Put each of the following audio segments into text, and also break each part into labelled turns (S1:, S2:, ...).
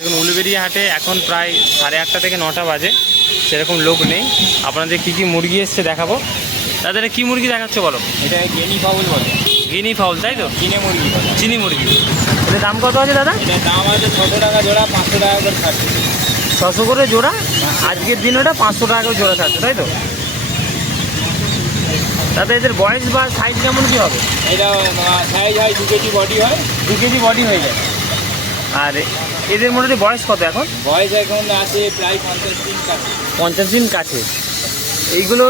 S1: দেখুন উলুবেড়িয়া হাটে এখন প্রায় সাড়ে আটটা থেকে নটা বাজে। সেরকম লোক নেই। আপনাদের কী কী মুরগি এসছে দেখাবো? তাদের কী মুরগি দেখাচ্ছ বলো?
S2: এটা গেনি ফাউল বলে।
S1: গিনি ফাউল তাই তো?
S2: চিনি মুরগি বলে।
S1: চিনি মুরগি। এটার দাম কত আছে দাদা?
S2: এটার দাম আছে ছশো টাকা জোড়া পাঁচশো টাকা করে থাকবে
S1: ছশো করে জোড়া? আজকের দিন ওটা পাঁচশো টাকা করে জোড়া থাকছে তাই তো? দাদা এদের বয়স বা সাইজ কেমন কী হবে?
S2: এটা সাইজ হয় দু কেজি বডি হয়।
S1: দু কেজি বডি হয়ে যায়। আর এদের মোটামুটি বয়স কত এখন?
S2: বয়স এখন আছে প্রায় পঞ্চাশ দিন কাছে।
S1: পঞ্চাশ দিন কাছে। এইগুলো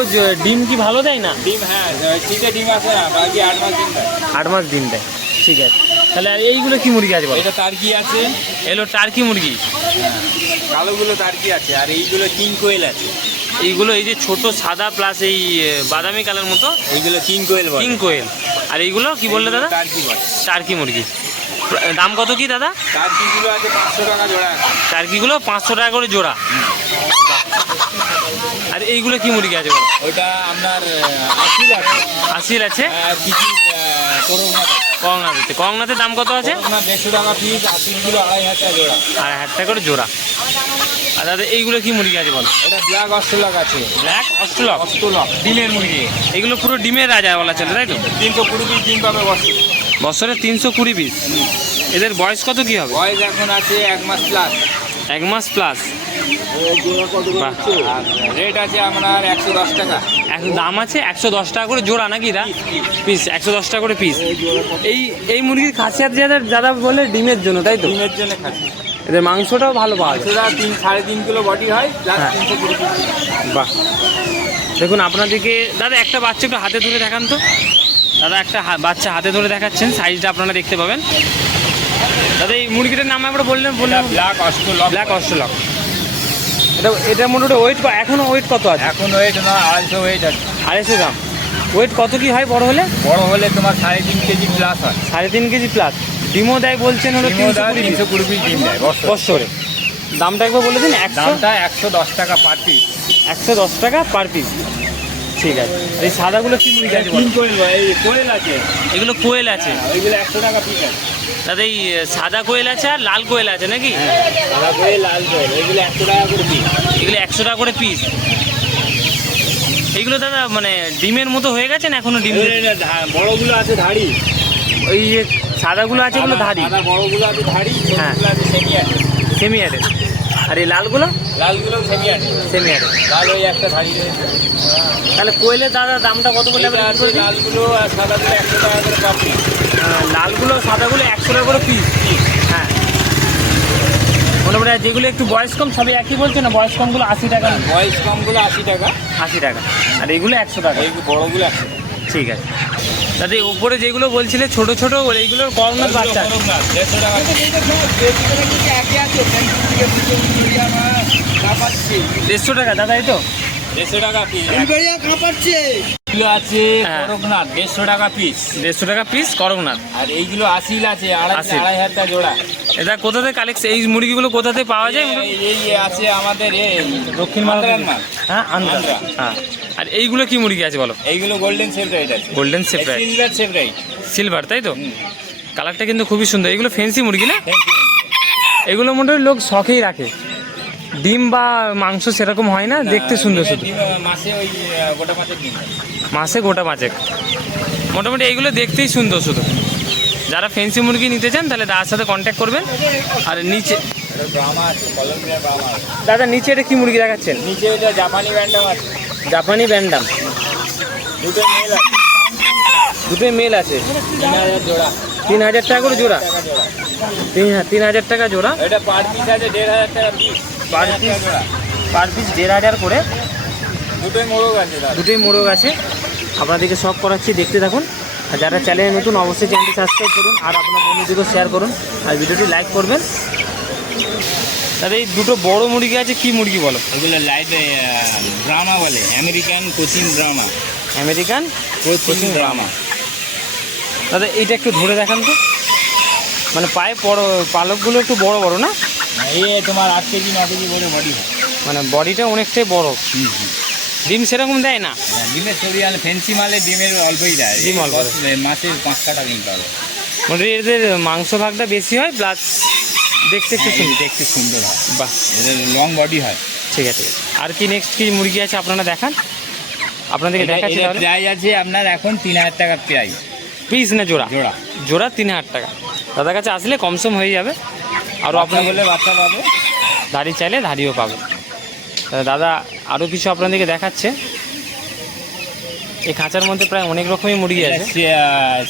S1: ডিম কি ভালো দেয় না?
S2: ডিম হ্যাঁ শীতে ডিম আছে না বাকি আট মাস দিন দেয়।
S1: আট মাস ডিম দেয় ঠিক আছে। তাহলে আর এইগুলো কি মুরগি আছে
S2: এটা টার্কি আছে।
S1: এলো টার্কি মুরগি।
S2: কালোগুলো টার্কি আছে আর এইগুলো কিং কোয়েল আছে।
S1: এইগুলো এই যে ছোট সাদা প্লাস এই বাদামি কালার মতো
S2: এইগুলো কিং কোয়েল
S1: কিং কোয়েল। আর এইগুলো কি বললে দাদা?
S2: টার্কি বলে।
S1: টার্কি মুরগি। দাম কত কি দাদা?
S2: টার্কিগুলো আছে পাঁচশো টাকা জোড়া।
S1: টার্কিগুলো পাঁচশো টাকা করে জোড়া। আর এইগুলো কি মুরগি আছে বলো?
S2: ওইটা আপনার আশিল আছে।
S1: আশির আছে?
S2: আর কিছু
S1: করোনাতে করোনাতে দাম কত আছে?
S2: দেড়শো টাকা পিস আড়াই হাজার টাকা জোড়া।
S1: আর হাজার টাকা করে জোড়া। আর দাদা এইগুলো কি মুরগি আছে বলো?
S2: এটা ব্ল্যাক অস্ট্রেলাক আছে।
S1: ব্ল্যাক অস্ট্রলক
S2: অস্ট্রেলক ডিমের মুরগি।
S1: এগুলো পুরো ডিমের রাজা বলা চলে তাই তো?
S2: তিনশো কুড়ি পিস ডিম পাবে বছর
S1: বছরে তিনশো কুড়ি পিস। এদের বয়স কত কি হবে?
S2: বয়স এখন আছে এক মাস প্লাস
S1: এক মাস প্লাস
S2: রেট আছে আপনার একশো দশ টাকা।
S1: দাম আছে? একশো দশ টাকা করে জোড়া নাকি দা পিস একশো দশ টাকা করে পিস এই এই মুরগির খাসিয়াত যাদের দাদা বলে ডিমের জন্য তাই তো?
S2: ডিমের জন্য খাচ্ছি
S1: এদের মাংসটাও ভালো পাওয়া যায়।
S2: তিন সাড়ে তিন কিলো বডি হয়
S1: হ্যাঁ। বাহ। দেখুন আপনাদেরকে দাদা একটা বাচ্চা একটু হাতে ধরে দেখান তো। দাদা একটা বাচ্চা হাতে ধরে দেখাচ্ছেন সাইজটা আপনারা দেখতে পাবেন। দাদা এই মুরগিটার নাম একবার বললেন বললেন।
S2: ব্ল্যাক অস্ট্রেলক
S1: ব্ল্যাক অস্ট্রেলক এটা এটা মোটামুটি ওয়েট এখনও ওয়েট কত আছে?
S2: এখন ওয়েট না আড়াইশো ওয়েট আছে।
S1: আড়াইশো গ্রাম। ওয়েট কত কি হয় বড় হলে?
S2: বড় হলে তোমার সাড়ে তিন কেজি প্লাস হয়।
S1: সাড়ে তিন কেজি প্লাস ডিমও দেয় বলছেন হলো তিনশো কুড়ি
S2: তিনশো কুড়ি পিস ডিম দেয় বছর।
S1: বছরে। দামটা একবার বলে দিন একশো
S2: দামটা একশো দশ টাকা পার পিস
S1: একশো দশ টাকা পার পিস ঠিক আছে। এই সাদাগুলো কি মুরগি আছে
S2: তিন কোয়েল কোয়েল আছে।
S1: এগুলো কোয়েল আছে?
S2: ওইগুলো একশো টাকা পিস আছে।
S1: দাদা এই সাদা কোয়েল আছে আর লাল কোয়েল আছে নাকি?
S2: সাদা কোয়েল লাল কোয়েল এগুলো একশো টাকা করে পিস
S1: এগুলো একশো টাকা করে পিস এইগুলো দাদা মানে ডিমের মতো হয়ে গেছে না এখনও ডিম
S2: বড়গুলো আছে ধাড়ি।
S1: ওই যে সাদাগুলো আছে এগুলো ধারি
S2: সাদা বড়গুলো আছে ধাড়ি
S1: হ্যাঁ।
S2: আছে সেমি আছে।
S1: সেমি আডে আর এই লালগুলো?
S2: লালগুলো সেমি আছে
S1: সেমি আডে
S2: লাল ওই একটা ধাড়ি রয়েছে।
S1: তাহলে কোয়েলের দাদা দামটা কত বলে
S2: লালগুলো আর সাদাগুলো একশো টাকা করে পাপড়ি
S1: লালগুলো সাদাগুলো একশো টাকা করে পিস হ্যাঁ। মোটামুটি যেগুলো একটু বয়স কম সবই একই বলছে না? বয়স কমগুলো আশি টাকা?
S2: বয়স কমগুলো আশি টাকা।
S1: আশি টাকা। আর এগুলো একশো টাকা।
S2: এই বড়গুলো একশো
S1: ঠিক আছে। দাদা উপরে যেগুলো বলছিলে ছোট ছোট এইগুলোর করোনার বাচ্চা
S2: দেড়শো টাকা।
S1: দেড়শো টাকা দাদা এই তো?
S2: দেড়শো টাকা পিস এগুলো আছে
S1: হ্যাঁ।
S2: করকনাথ দেড়শো টাকা পিস
S1: দেড়শো টাকা পিস
S2: আর এইগুলো আশিল আছে আড়াই
S1: আশিল।
S2: আড়াই হাজার টাকা জোড়া।
S1: এটা কোথাতে কালেকশন এই মুরগিগুলো কোথাতে পাওয়া যায়?
S2: এই- আছে আমাদের এ
S1: দক্ষিণ হ্যাঁ। হ্যাঁ। আর এইগুলো কি মুরগি আছে বলো?
S2: এইগুলো গোল্ডেন আছে।
S1: গোল্ডেন
S2: সিলভার
S1: সিলভার তাই তো? কালারটা কিন্তু খুবই সুন্দর। এগুলো ফেন্সি মুরগি না? এগুলো মোটামুটি লোক শখেই রাখে। ডিম বা মাংস সেরকম হয় না দেখতে সুন্দর শুধু।
S2: মাসে গোটা পাঁচেক
S1: মোটামুটি এইগুলো দেখতেই সুন্দর শুধু। যারা ফেন্সি মুরগি নিতে চান তাহলে দাদার সাথে কন্ট্যাক্ট করবেন। আর নিচে দাদা নিচে এটা কি মুরগি দেখাচ্ছেন?
S2: নিচে এটা জাপানি ব্যান্ডাম আছে।
S1: জাপানি ব্যান্ডাম
S2: দুটো মেল আছে।
S1: দুটোই মেল আছে।
S2: জোড়া।
S1: তিন হাজার টাকা করে জোড়া। তিন তিন হাজার টাকা জোড়া।
S2: এটা পার পিস আছে দেড় হাজার টাকা piece per piece
S1: per piece দেড় হাজার করে।
S2: দুটোই মোড়ক আছে
S1: দুটোই মোড়ক আছে। আপনাদেরকে সব করাচ্ছি দেখতে থাকুন। আর যারা চ্যানেলে নতুন অবশ্যই চ্যানেলটি সাবস্ক্রাইব করুন। আর আপনার বন্ধুদেরকেও শেয়ার করুন। আর ভিডিওটি লাইক করবেন। দাদা এই দুটো বড় মুরগি আছে কি মুরগি বলো?
S2: ওগুলো লাইট ড্রামা বলে। American Cochin Brahma
S1: American
S2: Cochin Brahma
S1: দাদা এইটা একটু ধরে দেখান তো। মানে পায়ে বড় পালকগুলো একটু বড় বড় না?
S2: এই তোমার আট কেজি ন কেজি করে বডি
S1: মানে বডিটা অনেকটাই বড়। ডিম সেরকম দেয় না?
S2: ডিমের ছবি আলে ফেন্সি মালে ডিমের অল্পই দেয়।
S1: ডিম অল্প
S2: মাসে পাঁচ কাটা ডিম পাবে।
S1: মোটামুটি এদের মাংস ভাগটা বেশি হয় প্লাস দেখতে একটু
S2: হ্যাঁ,
S1: সুন্দর
S2: দেখতে সুন্দর হয়।
S1: বাহ।
S2: এদের লং বডি হয়।
S1: ঠিক আছে আর কি নেক্সট কি মুরগি আছে আপনারা দেখান? আপনাদেরকে দেখাচ্ছি
S2: প্রাইস আছে আপনার এখন তিন হাজার টাকার প্রাইস
S1: পিস না জোড়া?
S2: জোড়া।
S1: জোড়া তিন হাজার টাকা। দাদার কাছে আসলে কমসম হয়ে যাবে। আরও
S2: আপনার বলে বাচ্চা পাবে।
S1: দাড়ি চাইলে দাড়িও পাবে। দাদা আরও কিছু আপনাদেরকে দেখাচ্ছে। এই খাঁচার মধ্যে প্রায় অনেক রকমই মুরগি আছে।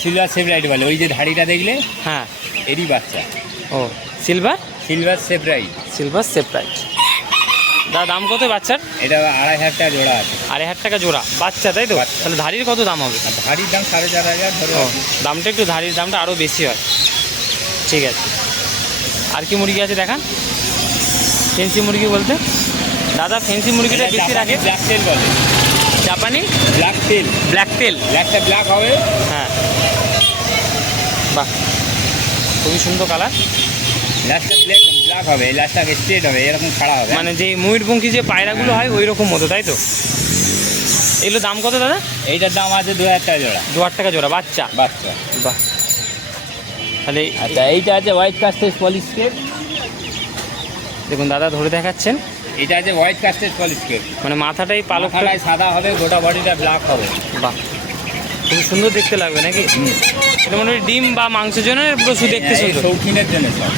S2: সিলভার সেভরাইট বলে। ওই যে ধাড়িটা দেখলে?
S1: হ্যাঁ।
S2: এরই বাচ্চা।
S1: ও silver
S2: silver Sebright
S1: silver Sebright দাদা দাম কত বাচ্চার?
S2: এটা আড়াই হাজার টাকা জোড়া আছে।
S1: আড়াই হাজার টাকা জোড়া। বাচ্চা তাই তো? তাহলে ধাড়ির কত দাম হবে?
S2: ধাড়ির দাম সাড়ে চার হাজার ধরে।
S1: দামটা একটু ধাড়ির দামটা আরও বেশি হয়। ঠিক আছে। আর কি মুরগি আছে দেখান? ফেন্সি মুরগি বলতে? দাদা ফেন্সি মুরগিটা বেশি রাখে?
S2: ব্ল্যাক টেল বলে।
S1: জাপানি?
S2: ব্ল্যাক টেল
S1: ব্ল্যাক টেল
S2: ব্ল্যাকটা ব্ল্যাক হবে।
S1: হ্যাঁ। বাহ খুবই সুন্দর কালার
S2: লাস্টটা ব্ল্যাক ব্ল্যাক হবে এই স্ট্রেট হবে এরকম খাড়া হবে।
S1: মানে যে ময়ূরপঙ্খী যে পায়রাগুলো হয় ওই রকম মতো তাই তো? এগুলো দাম কত দাদা?
S2: এইটার দাম আছে দু হাজার টাকা জোড়া।
S1: দু হাজার টাকা জোড়া বাচ্চা?
S2: বাচ্চা।
S1: বাহ। তাহলে
S2: আচ্ছা এইটা আছে হোয়াইট কাস্টেজ পলিশ কেপ
S1: দেখুন দাদা ধরে দেখাচ্ছেন।
S2: এটা আছে হোয়াইট কাস্টেজ পলিশ কেপ
S1: মানে মাথাটাই পালক
S2: সাদা হবে গোটা বডিটা ব্ল্যাক হবে।
S1: বাহ। খুব সুন্দর দেখতে লাগবে নাকি? এটা মনে ডিম বা মাংসের জন্য পুরো শুধু দেখতে
S2: হ্যাঁ,
S1: সুন্দর।
S2: শৌখিনের জন্য সব।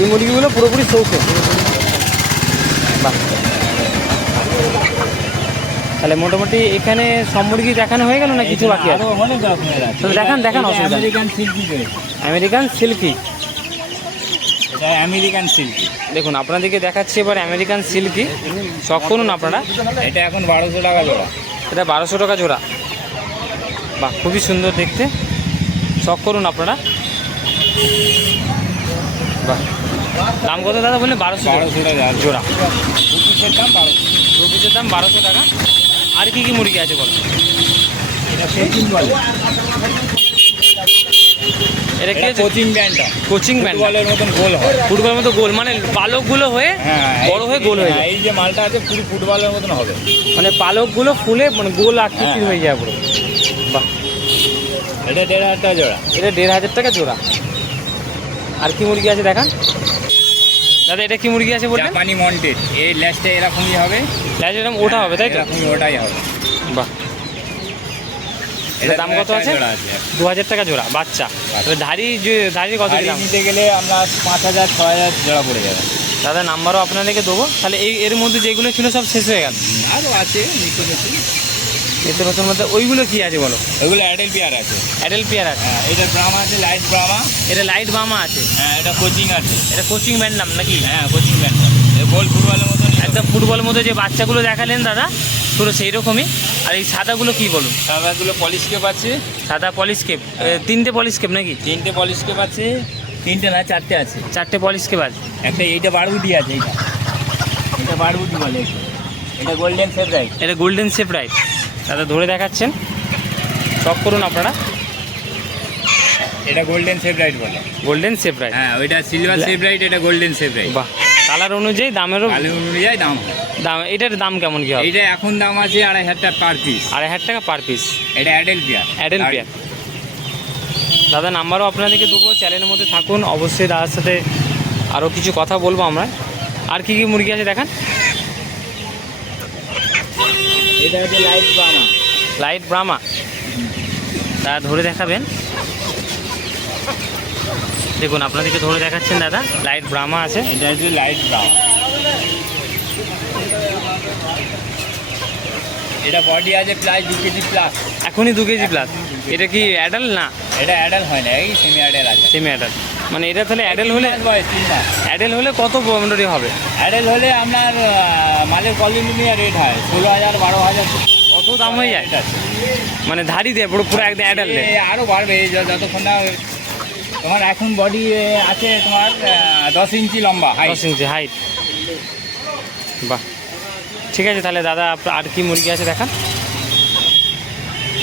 S1: এই মুরগিগুলো পুরোপুরি শৌখিন। বাহ। তাহলে মোটামুটি এখানে সব মুরগি দেখানো হয়ে গেল না কিছু বাকি আছে? দেখান, দেখান,
S2: silky
S1: American silky
S2: American silky
S1: দেখুন আপনাদেরকে দেখাচ্ছি এবার আমেরিকান সিল্কি শখ করুন আপনারা।
S2: এটা এখন বারোশো টাকা জোড়া।
S1: এটা বারোশো টাকা জোড়া। বাহ খুবই সুন্দর দেখতে। শখ করুন আপনারা। বাহ। দাম কত দাদা বললেন? বারোশো
S2: বারোশো টাকা।
S1: জোড়া।
S2: পঁচিশের দাম বারোশো।
S1: দু পিসের দাম বারোশো টাকা। আর কি কি মুরগি আছে বলো?
S2: এটা কোচিং বলে।
S1: কি
S2: কোচিং ব্যান্ডটা।
S1: Cochin band.
S2: ফুটবলের মতন গোল হয়।
S1: ফুটবলের মতো গোল। মানে পালকগুলো হয়ে
S2: হ্যাঁ
S1: বড় হয়ে গোল হয়ে
S2: হ্যাঁ,
S1: যায়।
S2: এই যে মালটা আছে পুরো ফুটবলের মতন হবে।
S1: মানে পালকগুলো ফুলে মানে গোল আকৃতির
S2: হ্যাঁ।
S1: হয়ে যায় পুরো। বাহ।
S2: এটা দেড় হাজার টাকা জোড়া।
S1: এটা দেড় হাজার টাকা জোড়া। আর কি মুরগি আছে দেখান? দাদা এটা কি মুরগি আছে বললেন?
S2: জাপানি মন্টেড এই ল্যাসটা এরকমই হবে।
S1: লাইট এরকম ওটা হবে তাই তো?
S2: এরকমই ওটাই হবে।
S1: বাহ। দাম কত আছে? দু হাজার টাকা জোড়া বাচ্চা। তাহলে ধাড়ি যে ধাড়ির কত দাম
S2: নিতে গেলে আমরা পাঁচ হাজার ছ হাজার জোড়া পড়ে যাবে।
S1: দাদা নাম্বারও আপনাদেরকে দেবো। তাহলে এই এর মধ্যে যেগুলো ছিল সব শেষ হয়ে গেল।
S2: আরও আছে নিত্য নতুন
S1: মধ্যে ওইগুলো কি আছে বলো?
S2: ওইগুলো অ্যাডেল পেয়ার আছে।
S1: অ্যাডেল পেয়ার আছে?
S2: হ্যাঁ এটা ব্রামা আছে লাইট ব্রামা
S1: এটা লাইট বামা আছে?
S2: হ্যাঁ এটা কোচিং আছে।
S1: এটা কোচিং ব্যান্ড নাম নাকি?
S2: হ্যাঁ কোচিং ব্যান্ড বল ফুটবলের মতন
S1: একদম ফুটবল মধ্যে যে বাচ্চাগুলো দেখালেন দাদা পুরো সেই রকমই আর এই সাদাগুলো কি বলুন?
S2: সাদাগুলো পলিশ কেপ আছে।
S1: সাদা পলিশ কেপ তিনটে পলিশ কেপ নাকি?
S2: তিনটে পলিশ কেপ আছে তিনটে না চারটে আছে।
S1: চারটে পলিশ কেপ আছে।
S2: একটা এইটা বারবুটি আছে এইটা। এটা বারবুটি বলে। এটা গোল্ডেন ফেব্রাইট
S1: এটা গোল্ডেন শেপ রাইট দাদা ধরে দেখাচ্ছেন। সব করুন আপনারা।
S2: এটা গোল্ডেন ফেব্রাইট বলে।
S1: গোল্ডেন শেপ রাইট
S2: হ্যাঁ ওইটা সিলভার রাইট এটা গোল্ডেন ফেব্রাইট
S1: বাহ কালার অনুযায়ী দামেরও
S2: আলু অনুযায়ী দাম।
S1: দাম এটার দাম কেমন কি হবে?
S2: এটা এখন দাম আছে আড়াই হাজার টাকা পার পিস
S1: আড়াই হাজার টাকা পার পিস
S2: এটা অ্যাডেল পেয়ার
S1: অ্যাডেল পেয়ার দাদা নাম্বারও আপনাদেরকে দেবো চ্যানেলের মধ্যে থাকুন। অবশ্যই দাদার সাথে আরও কিছু কথা বলব আমরা। আর কি কি মুরগি আছে দেখান?
S2: এটা হচ্ছে লাইট ব্রামা
S1: লাইট ব্রামা দাদা ধরে দেখাবেন। দেখুন আপনাদেরকে ধরে দেখাচ্ছেন দাদা। লাইট ব্রামা আছে।
S2: এটা হচ্ছে লাইট ব্রাউন এটা বডি আছে প্রায় দু কেজি প্লাস
S1: এখনই দু কেজি প্লাস এটা কি অ্যাডাল না?
S2: এটা অ্যাডাল হয় না এই সেমি অ্যাডাল আছে।
S1: সেমি অ্যাডাল মানে এটা তাহলে অ্যাডাল হলে
S2: তিন
S1: হলে কত মোটামুটি হবে?
S2: অ্যাডাল হলে আপনার মালের কোয়ালিটি নিয়ে রেট হয়। ষোলো হাজার বারো হাজার
S1: কত দাম হয়ে যায়? মানে ধাড়ি দিয়ে পুরো পুরো একদম অ্যাডাল দেয়
S2: আরও বাড়বে যতক্ষণ না তোমার এখন বডি আছে তোমার দশ ইঞ্চি লম্বা হাই
S1: দশ ইঞ্চি হাইট বাহ। ঠিক আছে তাহলে দাদা আর কি মুরগি আছে দেখান?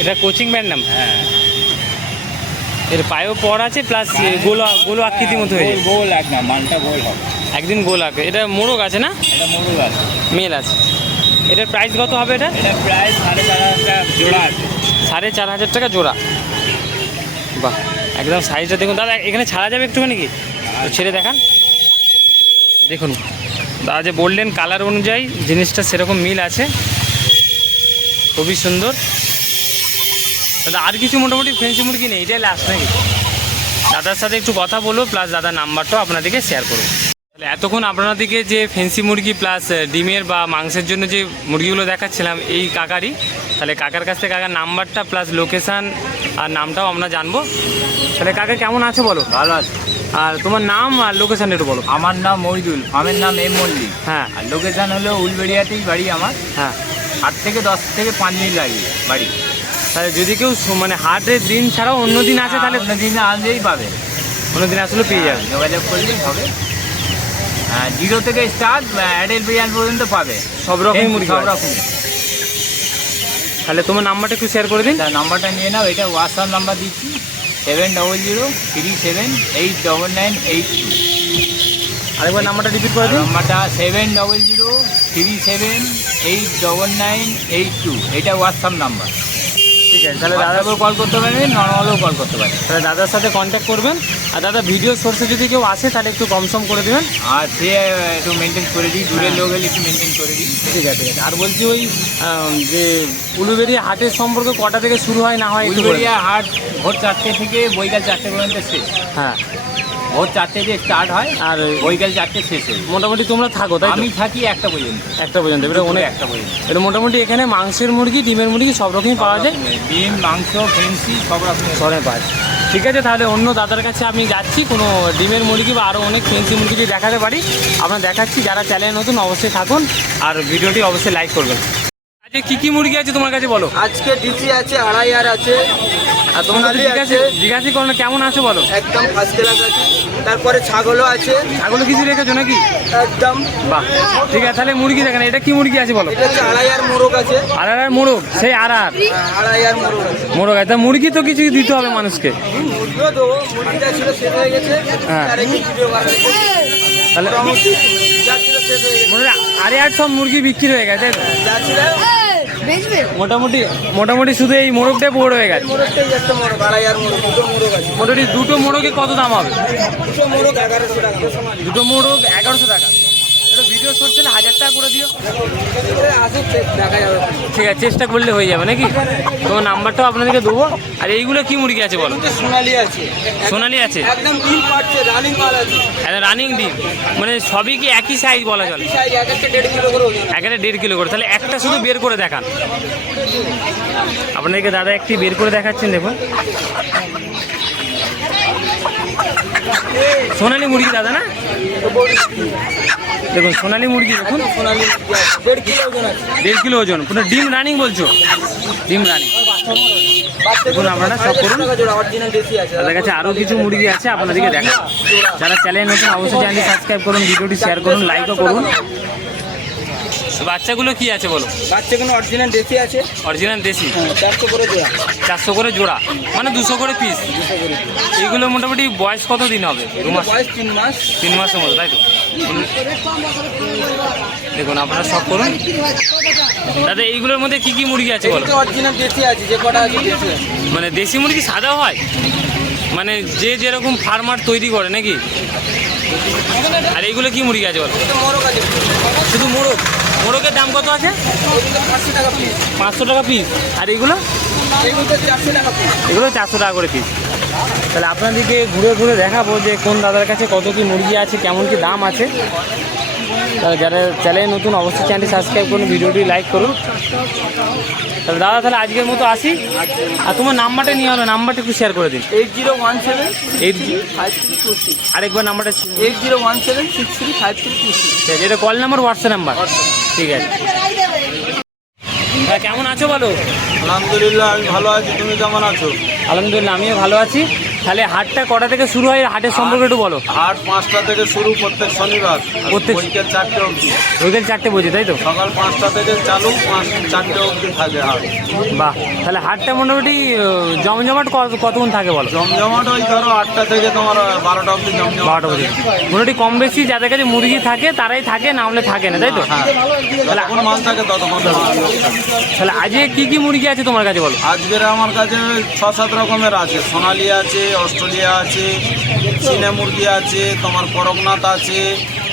S1: এটা কোচিং ব্যান্ড নাম?
S2: হ্যাঁ।
S1: এর পায়েও পর আছে প্লাস গোল গোল আকৃতির মতো হয়ে
S2: গোল একদম মালটা গোল হবে।
S1: একদিন গোল আঁকে। এটা মোরগ আছে না?
S2: এটা মরুল আছে।
S1: মেল আছে। এটার প্রাইস কত হবে এটা?
S2: এটা প্রায় সাড়ে চার হাজার টাকা জোড়া আছে।
S1: সাড়ে চার হাজার টাকা জোড়া। বাহ একদম সাইজটা দেখুন। দাদা এখানে ছাড়া যাবে একটুখানি কি? ছেড়ে দেখান। দেখুন দাদা যে বললেন কালার অনুযায়ী জিনিসটা সেরকম মিল আছে। খুবই সুন্দর। দাদা আর কিছু মোটামুটি ফেন্সি মুরগি নেই? এটাই লাস্ট নাকি? দাদার সাথে একটু কথা বলব প্লাস দাদার নাম্বারটাও আপনাদেরকে শেয়ার করব। তাহলে এতক্ষণ আপনাদেরকে যে ফেন্সি মুরগি প্লাস ডিমের বা মাংসের জন্য যে মুরগিগুলো দেখাচ্ছিলাম এই কাকারই। তাহলে কাকার কাছ থেকে কাকার নাম্বারটা প্লাস লোকেশান আর নামটাও আমরা জানব। তাহলে কাকা কেমন আছো বলো?
S2: ভালো আছে।
S1: আর তোমার নাম আর লোকেশান একটু বলো।
S2: আমার নাম মহিদুল ফার্মের নাম এম মল্লিক।
S1: হ্যাঁ।
S2: আর লোকেশান হলো উলবেড়িয়াতেই বাড়ি আমার।
S1: হ্যাঁ।
S2: আট থেকে দশ থেকে পাঁচ মিনিট লাগে বাড়ি।
S1: তাহলে যদি কেউ মানে হাটের দিন ছাড়াও অন্য দিন আছে তাহলে
S2: অন্য দিন আসলেই পাবে।
S1: অন্য দিন আসলে পেয়ে যাবে।
S2: যোগাযোগ করলেই হবে। হ্যাঁ জিরো থেকে স্টার্ট অ্যাডেল বিরিয়ানি পর্যন্ত পাবে।
S1: সব রকমই মুরগি
S2: সব
S1: হয়।
S2: রকম
S1: তাহলে তোমার নাম্বারটা একটু শেয়ার করে দিন।
S2: নাম্বারটা নিয়ে নাও এটা হোয়াটসঅ্যাপ নাম্বার দিচ্ছি। Seven double zero three seven eight double nine eight two
S1: আরেকবার নাম্বারটা রিপিট করে দিন।
S2: নাম্বারটা seven double zero three seven eight double nine eight two এটা হোয়াটসঅ্যাপ নাম্বার।
S1: ঠিক আছে তাহলে দাদা
S2: দাদাকেও কল করতে পারবেন নর্মালও কল করতে পারেন।
S1: তাহলে দাদার সাথে কন্ট্যাক্ট করবেন। আর দাদা ভিডিও সোর্সে যদি কেউ আসে তাহলে একটু কম সম করে দেবেন।
S2: আর সে একটু মেনটেন করে দিই দূরের লোক হলে একটু মেনটেন করে দিই।
S1: ঠিক আছে ঠিক আছে। আর বলছি ওই যে উলুবেরিয়া হাটের সম্পর্ক কটা থেকে শুরু হয় না হয়।
S2: উলবেড়িয়া হাট ভোর চারটে থেকে বৈকাল চারটে পর্যন্ত শেষ।
S1: হ্যাঁ।
S2: ভোর চারটে থেকে স্টার্ট হয়
S1: আর
S2: বৈকাল চারটে শেষ হয়
S1: মোটামুটি তোমরা থাকো তাই?
S2: আমি থাকি একটা পর্যন্ত।
S1: একটা পর্যন্ত এবারে অনেক
S2: একটা পর্যন্ত।
S1: এটা মোটামুটি এখানে মাংসের মুরগি ডিমের মুরগি সব রকমই পাওয়া যায়।
S2: ডিম মাংস ফেন্সি সব রকম
S1: সবাই পাওয়া যায়। ঠিক আছে তাহলে অন্য দাদার কাছে আমি যাচ্ছি কোনো ডিমের মুরগি বা আরও অনেক ফেন্সি মুরগি যদি দেখাতে পারি আমরা দেখাচ্ছি যারা চ্যানেল নতুন অবশ্যই থাকুন। আর ভিডিওটি অবশ্যই লাইক করবেন। আজকে কী কী মুরগি আছে তোমার কাছে বলো?
S3: আজকে ডিসি আছে আড়াই আর আছে।
S1: আর তোমার কাছে জিজ্ঞাসা
S3: আছে।
S1: জিজ্ঞাসা করো না কেমন আছো বলো?
S3: একদম ফার্স্ট ক্লাস আছে। তারপরে ছাগলও আছে।
S1: ছাগল কিছু রেখেছো নাকি?
S3: একদম।
S1: বাহ ঠিক আছে তাহলে মুরগি দেখেন এটা কি মুরগি আছে বলো?
S3: এটা হচ্ছে আড়াই আর মোরগ আছে।
S1: আর আর মোরগ সেই আর আর?
S3: হ্যাঁ, আড়াই আর মোরগ আছে।
S1: মোরগ আছে তা মুরগি তো কিছু দিতে হবে মানুষকে।
S3: মুরগিও দেবো মুরগিটা ছিল শেষ হয়ে গেছে।
S1: হ্যাঁ।
S3: আর
S1: তাহলে
S3: হয়ে
S1: আরে আর সব মুরগি বিক্রি হয়ে গেছে। মোটামুটি মোটামুটি শুধু এই মোরগটাই বড় হয়ে গেছে।
S3: মোরগটাই একটা মোরগ আড়াই আর মোরগ দুটো মোরগ আছে।
S1: মোটামুটি দুটো মোরগে কত দাম হবে?
S3: দুটো মোরগ এগারোশো টাকা।
S1: দুটো মোরগ এগারোশো টাকা। এটা ভিডিও শোট ছিল হাজার টাকা করে দিও। ঠিক আছে চেষ্টা করলে হয়ে যাবে নাকি? তোমার নাম্বারটাও আপনাদেরকে দেবো। আর এইগুলো কি মুরগি আছে বলো?
S3: সোনালি আছে।
S1: সোনালি আছে?
S3: একদম ডিম পাচ্ছে রানিং মাল আছে।
S1: রানিং ডিম। মানে সবই কি একই সাইজ বলা চলে?
S3: এক একটা দেড় কিলো করে।
S1: তাহলে একটা শুধু বের করে দেখান। আপনাদেরকে দাদা একটি বের করে দেখাচ্ছেন দেখুন। সোনালি মুরগি দাদা না? দেখুন, সোনালি মুরগি দেখুন।
S3: দেড় কিলো ওজন।
S1: কোনো ডিম রানিং বলছো? ডিম রানিং দেখুন আপনারা সব করুন। তাদের কাছে আরও কিছু মুরগি আছে, আপনাদেরকে দেখা যারা চ্যানেল নতুন, অবশ্যই চ্যানেলটি সাবস্ক্রাইব করুন, ভিডিওটি শেয়ার করুন লাইকও করুন। বাচ্চাগুলো কি আছে বলো?
S3: বাচ্চা কোনো অরিজিনাল দেশি আছে।
S1: অরিজিনাল দেশি?
S3: চারশো করে দেওয়া
S1: চারশো করে জোড়া? মানে দুশো করে পিস এইগুলো মোটামুটি বয়স কত দিন হবে? দু মাস?
S3: বয়স তিন মাস।
S1: তিন মাসের মতো তাই তো? দেখুন আপনারা সব করুন। দাদা এইগুলোর মধ্যে কি কি মুরগি আছে বলো?
S3: অরিজিনাল দেশি আছে যে কটা আছে
S1: মানে দেশি মুরগি সাদা হয়? মানে যে যেরকম ফার্মার তৈরি করে নাকি? আর এইগুলো কি মুরগি আছে বলো? শুধু মোরগ? মোরগের দাম কত আছে?
S3: পাঁচশো টাকা পিস
S1: আর এইগুলো
S3: পিস
S1: এগুলো চারশো টাকা করে পিস তাহলে আপনাদেরকে ঘুরে ঘুরে দেখাবো যে কোন দাদার কাছে কত কি মুরগি আছে কেমন কি দাম আছে। তাহলে যারা চ্যানেল নতুন অবশ্যই চ্যানেলটি সাবস্ক্রাইব করুন ভিডিওটি লাইক করুন। তাহলে দাদা তাহলে আজকের মতো আসি। আর তোমার নাম্বারটা নিয়ে হলো নাম্বারটা একটু শেয়ার করে দিন।
S3: Eight zero one seven
S1: eight
S3: five three two six
S1: আরেকবার নাম্বারটা
S3: eight zero one seven six three five three two six
S1: এটা কল নাম্বার হোয়াটসঅ্যাপ নাম্বার ঠিক আছে। কেমন আছো বলো?
S3: আলহামদুলিল্লাহ আমি ভালো আছি। তুমি কেমন আছো?
S1: আলহামদুলিল্লাহ আমিও ভালো আছি। তাহলে হাটটা কটা থেকে শুরু হয়? হাটের সম্পর্কে একটু বলো।
S3: হাট পাঁচটা থেকে শুরু প্রত্যেক শনিবার
S1: প্রত্যেক-
S3: বিকেল চারটে অবধি।
S1: বিকেল চারটে বজে তাই তো?
S3: সকাল পাঁচটা থেকে চালু পাঁচ চারটে অবধি থাকে হাট।
S1: বাহ তাহলে হাটটা মোটামুটি জমজমাট কত- কতক্ষণ থাকে বলো?
S3: জমজমাট ওই ধরো আটটা থেকে তোমার বারোটা অবধি জমজমাট
S1: বারোটা বজে। মোটামুটি কম বেশি যাদের কাছে মুরগি থাকে তারাই থাকে না হলে থাকে না তাই তো?
S3: হ্যাঁ মাল থাকে ততক্ষণ মাল থাকে।
S1: তাহলে আজকে কি কি মুরগি আছে তোমার কাছে বলো?
S3: আজকের আমার কাছে ছ সাত রকমের আছে। সোনালি আছে অস্ট্রেলিয়া আছে চীনা মুরগি আছে তোমার করকনাথ আছে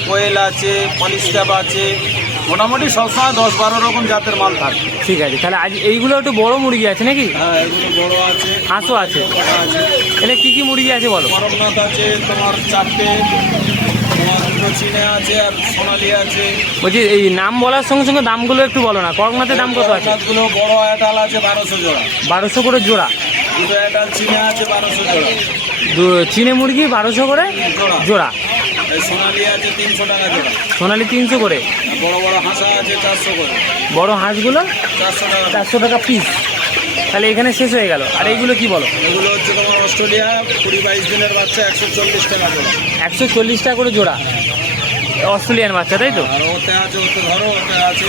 S3: কোয়েল আছে পলিস্টাপ আছে। মোটামুটি সবসময় দশ বারো রকম জাতের মাল থাকে।
S1: ঠিক আছে তাহলে আজ এইগুলো একটু বড় মুরগি আছে নাকি?
S3: হ্যাঁ এগুলো বড় আছে।
S1: হাঁসও আছে।
S3: তাহলে কী
S1: এখানে কি কি মুরগি আছে বলো?
S3: করকনাথ আছে তোমার চারটে। চিনে আছে আর সোনালি আছে।
S1: বলছি এই নাম বলার সঙ্গে সঙ্গে দামগুলো একটু বলো না। করকনাথের দাম কত আছে?
S3: বড় আছে বারোশো জোড়া।
S1: বারোশো করে জোড়া।
S3: দুটো চিনে আছে বারোশো জোড়া।
S1: চীনে মুরগি বারোশো করে
S3: জোড়া। সোনালি আছে তিনশো টাকা জোড়া।
S1: সোনালি তিনশো করে।
S3: বড় বড় হাঁসা আছে চারশো করে।
S1: বড় হাঁসগুলো
S3: চারশো টাকা।
S1: চারশো টাকা পিস তাহলে এখানে শেষ হয়ে গেল। আর এইগুলো কি বলো?
S3: এগুলো হচ্ছে তোমার অস্ট্রেলিয়া কুড়ি বাইশ দিনের বাচ্চা একশো চল্লিশ টাকা জোড়া।
S1: একশো চল্লিশ টাকা করে জোড়া? অস্ট্রেলিয়ান বাচ্চা তাই তো?
S3: আর ওতে আছে ওতে ধরো ওতে আছে।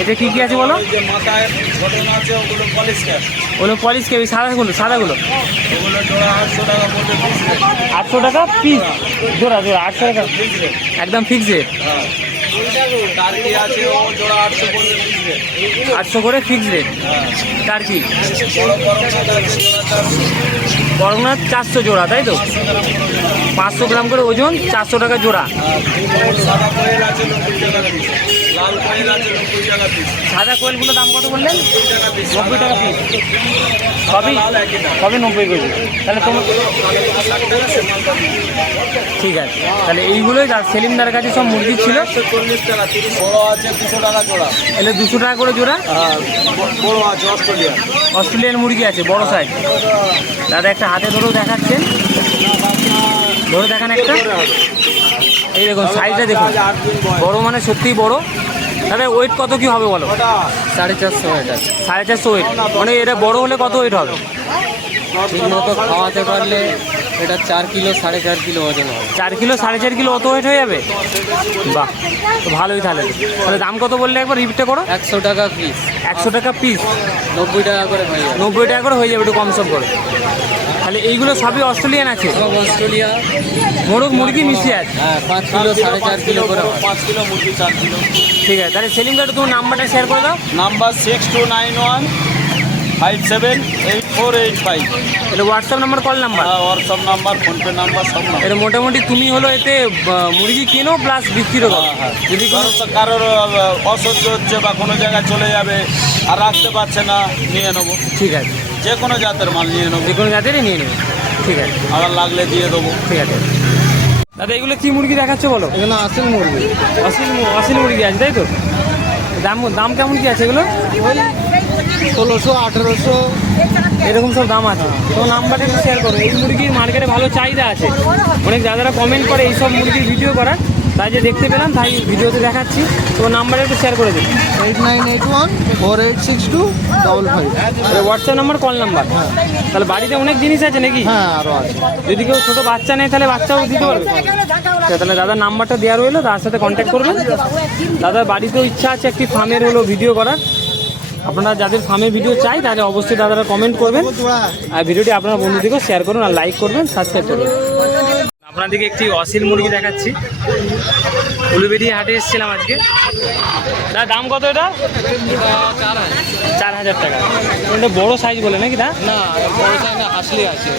S1: এটা কি কি আছে বলো?
S3: যে মাথায় আছে ওগুলো পলিশ ক্যাপ
S1: ওগুলো পলিশ কে সাদাগুলো সাদাগুলো?
S3: ওগুলো জোড়া আটশো টাকা
S1: আটশো টাকা পিস জোড়া জোড়া আটশো টাকা? একদম ফিক্স রেট
S3: হ্যাঁ। আছে ও জোড়া আটশো রেট
S1: আটশো করে ফিক্স রেট তার কি?
S3: জোড়া চারশো
S1: জোড়া তাই তো? পাঁচশো গ্রাম করে ওজন চারশো টাকা জোড়া।
S3: সাদা কোয়েল আছে নব্বই টাকা পিস লাল কোয়েল আছে নব্বই টাকা পিস
S1: সাদা কোয়েলগুলো দাম কত বললেন?
S3: নব্বই টাকা পিস
S1: সবই সবই নব্বই কেজি তাহলে তোমার ঠিক আছে। তাহলে এইগুলোই যা সেলিমদার কাছে সব মুরগি ছিল।
S3: চল্লিশ টাকা তিরিশ আছে দুশো টাকা জোড়া।
S1: এলে দুশো টাকা করে জোড়া?
S3: বড় আছে অস্ট্রেলিয়া
S1: অস্ট্রেলিয়ান মুরগি আছে বড় সাইজ দাদা একটা হাতে ধরেও দেখাচ্ছেন। ধরে দেখান একটা। এই দেখুন সাইজটা দেখুন। বড় মানে সত্যিই বড়। দাদা ওয়েট কত কি হবে বলো? সাড়ে চারশো সাড়ে চারশো ওয়েট মানে এটা বড় হলে কত ওয়েট হবে?
S3: ঠিক মতো
S1: খাওয়াতে পারলে এটা চার কিলো সাড়ে চার কিলো ওজন হবে। চার কিলো সাড়ে চার কিলো অত ওয়েট হয়ে যাবে? বাহ তো ভালোই তাহলে। তাহলে দাম কত বললে একবার রিপিটটা করো?
S4: একশো টাকা পিস
S1: একশো টাকা পিস
S4: নব্বই টাকা করে হয়ে যাবে।
S1: নব্বই টাকা করে হয়ে যাবে একটু কম সম করে। তাহলে এইগুলো সবই অস্ট্রেলিয়ান আছে?
S4: সব অস্ট্রেলিয়া।
S1: মোরগ মুরগি মিশিয়ে আছে?
S4: হ্যাঁ পাঁচ কিলো সাড়ে চার কিলো করে
S3: পাঁচ কিলো মুরগি চার কিলো।
S1: ঠিক আছে তাহলে সেলিম দাদা তোমার নাম্বারটা শেয়ার করে দাও।
S3: Number six two nine one five seven eight four eight five
S1: এটা WhatsApp number call number
S3: WhatsApp number PhonePe number সব নাম্বার
S1: এটা মোটামুটি তুমি হলো এতে মুরগি কিনো প্লাস বিক্রিও করো।
S3: হ্যাঁ, হ্যাঁ।
S1: যদি কোনো
S3: কারোর অসহ্য হচ্ছে বা কোনো জায়গায় চলে যাবে আর রাখতে পারছে না নিয়ে নেব।
S1: ঠিক আছে।
S3: যে কোনো জাতের মাল নিয়ে নেব।
S1: যে কোনো জাতেরই নিয়ে নেবে। ঠিক আছে।
S3: আবার লাগলে দিয়ে দেবো।
S1: ঠিক আছে। দাদা এগুলো কি মুরগি দেখাচ্ছে বলো?
S4: এখানে আসেন মুরগি।
S1: অসিল মু- মুরগি আছে তাই তো? দাম দাম কেমন কি আছে এগুলো?
S4: ষোলোশো আঠেরোশো
S1: এরকম সব দাম আছে। তো নাম্বারটা একটু শেয়ার করো। এই মুরগির মার্কেটে ভালো চাহিদা আছে। অনেক দাদারা কমেন্ট করে এই সব মুরগির ভিডিও করার তাই যে দেখতে পেলাম তাই ভিডিওতে দেখাচ্ছি। তো নাম্বারটা একটু শেয়ার করে দিন।
S4: Eight nine eight one four eight six two double five
S1: WhatsApp number call number তাহলে বাড়িতে অনেক জিনিস আছে নাকি?
S4: হ্যাঁ আরও আছে।
S1: যদি কেউ ছোটো বাচ্চা নেয় তাহলে বাচ্চাও দিতে পারবে। আচ্ছা, তাহলে দাদার নাম্বারটা দেওয়া রইল তার সাথে কন্ট্যাক্ট করবেন। দাদার বাড়িতেও ইচ্ছা আছে একটি ফার্মের হলো ভিডিও করার। আপনারা যাদের ফার্মের ভিডিও চাই তাহলে অবশ্যই দাদারা কমেন্ট করবেন। আর ভিডিওটি আপনার বন্ধুদেরকেও শেয়ার করুন আর লাইক করবেন সাবস্ক্রাইব করবেন আপনাদেরকে একটি অসিল মুরগি দেখাচ্ছি। উলুবেড়ি হাটে এসেছিলাম আজকে। দাদা দাম কত এটা? চার হাজার টাকা। এটা বড় সাইজ বলে নাকি দা?
S4: না পয়সা না হাসলি আছে।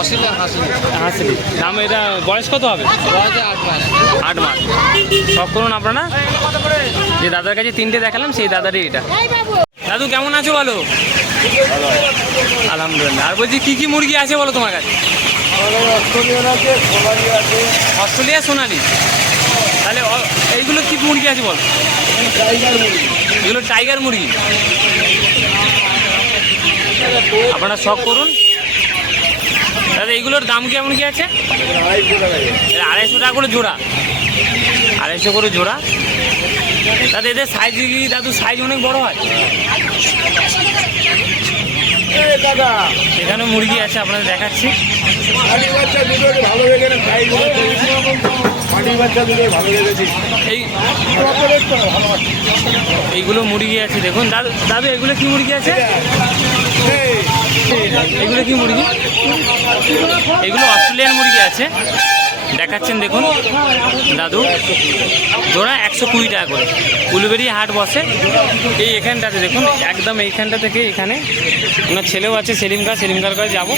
S4: অস্ট্রেলিয়া হাসলি?
S1: হাসলি। দাম এটা বয়স কত হবে?
S4: আট মাস।
S1: আট মাস। সব করুন আপনারা। যে দাদার কাছে তিনটে দেখালাম সেই দাদারই এটা। দাদু, কেমন আছো বলো? আলহামদুলিল্লাহ। আর বলছি, কি কি মুরগি আছে বলো তোমার কাছে? অস্ট্রেলিয়া সোনালি। তাহলে এইগুলো কি মুরগি আছে বলো? এগুলো টাইগার মুরগি। আপনারা শখ করুন। দাদা, এইগুলোর দাম কেমন কি আছে? আড়াইশো টাকা করে জোড়া। আড়াইশো করে জোড়া। দাদা এদের সাইজ দাদু সাইজ অনেক বড় হয়। এখানে মুরগি আছে আপনাদের দেখাচ্ছি। এইগুলো মুরগি আছে দেখুন। দাদু দাদু এগুলো কি মুরগি আছে? এগুলো কি মুরগি? এগুলো অস্ট্রেলিয়ান মুরগি আছে। দেখাচ্ছেন দেখুন দাদু। জোড়া একশো কুড়ি টাকা করে। উলুবেরি হাট বসে। এই এখানটাতে দেখুন একদম এইখানটা থেকে এখানে। ওনার ছেলেও আছে সেলিম কার সেলিম কার করে যাব।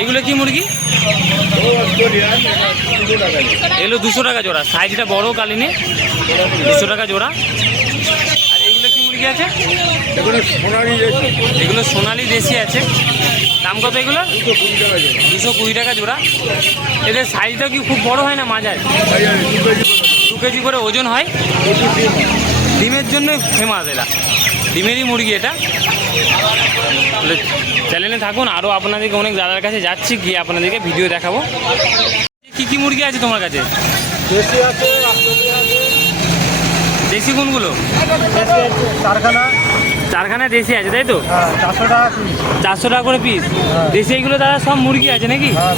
S1: এগুলো কি মুরগি? এগুলো দুশো টাকা জোড়া। সাইজটা বড় কালিনে দুশো টাকা জোড়া। আর এগুলো কি মুরগি আছে? এগুলো সোনালি দেশি আছে। দাম কত এগুলো? দুশো কুড়ি টাকা জোড়া। এদের সাইজটা কি খুব বড় হয় না মাঝার? দু কেজি করে ওজন হয়। ডিমের জন্য ফেমাস এটা ডিমেরই মুরগি এটা। চ্যানেলে থাকুন। আরও আপনাদেরকে অনেক দাদার কাছে যাচ্ছি গিয়ে আপনাদেরকে ভিডিও দেখাবো। কি কি মুরগি আছে তোমার কাছে?
S4: দেশি
S1: কোনগুলো?
S4: কারখানা
S1: চারখানা দেশি আছে তাই তো?
S4: হ্যাঁ চারশো টাকা
S1: চারশো টাকা করে পিস দেশি এগুলো দাদা সব মুরগি আছে নাকি?
S4: হ্যাঁ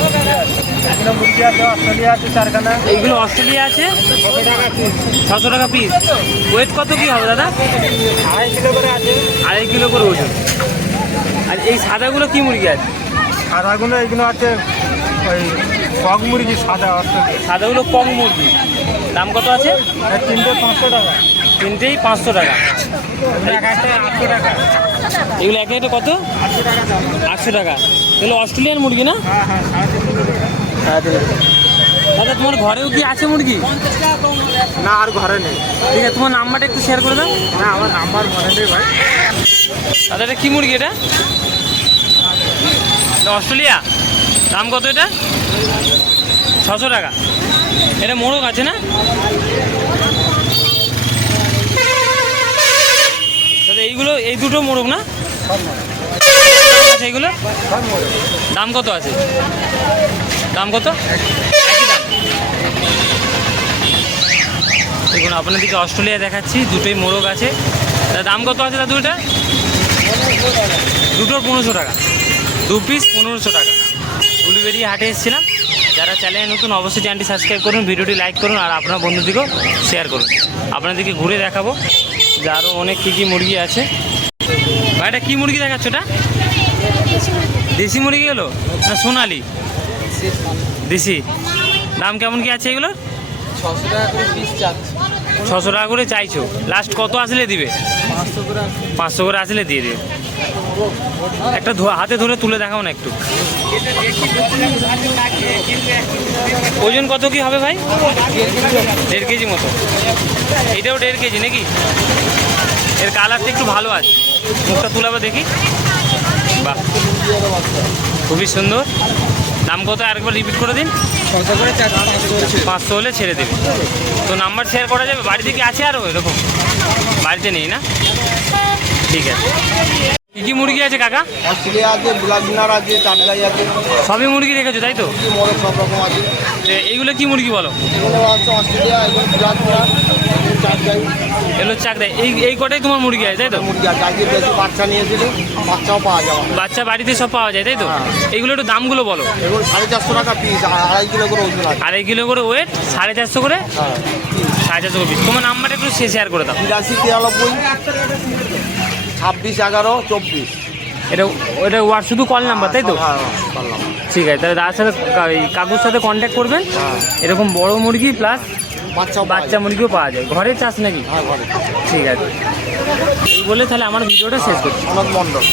S1: এইগুলো অস্ট্রেলিয়া আছে
S4: ছশো টাকা পিস
S1: ওয়েট কত কি হবে দাদা?
S4: আড়াই কিলো করে আছে।
S1: আড়াই কিলো করে ওজন। আর এই সাদাগুলো কি মুরগি আছে?
S4: সাদাগুলো এগুলো আছে ওই কক মুরগি সাদা অস্ট্রেলিয়া।
S1: সাদাগুলো কম মুরগি। দাম কত আছে?
S4: তিনটে পাঁচশো টাকা।
S1: তিনটেই পাঁচশো টাকা। এগুলো এক একটা কত?
S4: আটশো টাকা।
S1: এগুলো অস্ট্রেলিয়ান মুরগি না। দাদা তোমার ঘরেও কি আছে মুরগি?
S4: না আর ঘরে নেই।
S1: ঠিক আছে তোমার নাম্বারটা একটু শেয়ার করে দাও।
S4: না আমার নাম্বার ঘরে নেই ভাই।
S1: দাদা এটা কী মুরগি এটা? এটা অস্ট্রেলিয়া? দাম কত এটা? ছশো টাকা। এটা মোরগ আছে না? এইগুলো এই দুটো মোরগ না? এইগুলো দাম কত আছে? দাম কত? একই দাম। দেখুন আপনাদেরকে অস্ট্রেলিয়া দেখাচ্ছি, দুটোই মোরগ আছে। দাম কত আছে দাদু এটা দুটোর পনেরোশো টাকা। দু পিস পনেরোশো টাকা। গুলিবেরি হাটে এসেছিলাম। যারা চ্যানেলে নতুন, অবশ্যই চ্যানেলটি সাবস্ক্রাইব করুন, ভিডিওটি লাইক করুন, আর আপনার বন্ধুদেরকেও শেয়ার করুন। আপনাদেরকে ঘুরে দেখাবো। যে আরও অনেক কী কী মুরগি আছে। ভাইটা কী মুরগি দেখাচ্ছ ওটা? দেশি মুরগি এলো? না সোনালি? দেশি। দাম কেমন কি আছে এগুলোর?
S4: ছশো টাকা করে পিস চাচ্ছে।
S1: ছশো টাকা করে চাইছো। লাস্ট কত আসলে দিবে?
S4: পাঁচশো করে
S1: আসলে দিয়ে দিবে। একটা হাতে ধরে তুলে দেখাও না একটু। ওজন কত কি হবে ভাই? দেড় কেজি মতো। এটাও দেড় কেজি নাকি? এর কালারটা একটু ভালো আছে। মুখটা তুলাবে দেখি। বাহ, খুবই সুন্দর। দাম কত? আরেকবার রিপিট করে দিন।
S4: পাঁচশো
S1: হলে ছেড়ে দেবে। তো নাম্বার শেয়ার করা যাবে? বাড়িতে কি আছে আরও এরকম? বাড়িতে নেই না? ঠিক আছে। কী কী মুরগি আছে কাকা?
S4: অস্ট্রেলিয়া আছে ব্লাক ডিনার আছে চাটগাই আছে।
S1: সবই মুরগি রেখেছো তাই তো?
S4: মোরগ সব রকম আছে।
S1: এইগুলো কি মুরগি বলো?
S4: এগুলো আছে অস্ট্রেলিয়া এগুলো ব্লাক ডিনার
S1: এগুলো চাক দেয় এই এই কটাই তোমার মুরগি আছে তাই তো?
S4: মুরগি আছে আজকে বেশি বাচ্চা নিয়েছিল বাচ্চাও পাওয়া যাবে।
S1: বাচ্চা বাড়িতে সব পাওয়া যায় তাই তো? এইগুলো একটু দামগুলো বলো।
S4: এগুলো সাড়ে চারশো টাকা পিস আড়াই কিলো করে ওজন আছে।
S1: আড়াই কিলো করে ওয়েট সাড়ে চারশো করে?
S4: হ্যাঁ।
S1: সাড়ে চারশো করে piece। তোমার নাম্বারটা একটু শেয়ার করে দাও।
S4: বিরাশি তিরানব্বই ছাব্বিশ এগারো চব্বিশ।
S1: এটা ওটা ওয়ার শুধু কল নাম্বার তাই তো?
S4: হ্যাঁ
S1: ঠিক আছে তাহলে দাদার সাথে কাকুর সাথে কন্ট্যাক্ট করবেন।
S4: হ্যাঁ।
S1: এরকম বড় মুরগি প্লাস
S4: বাচ্চা
S1: বাচ্চা মুরগিও পাওয়া যায়। ঘরে চাষ নাকি?
S4: হ্যাঁ
S1: ঠিক আছে। বলে তাহলে আমার ভিডিওটা শেষ করছি।
S4: মণ্ডল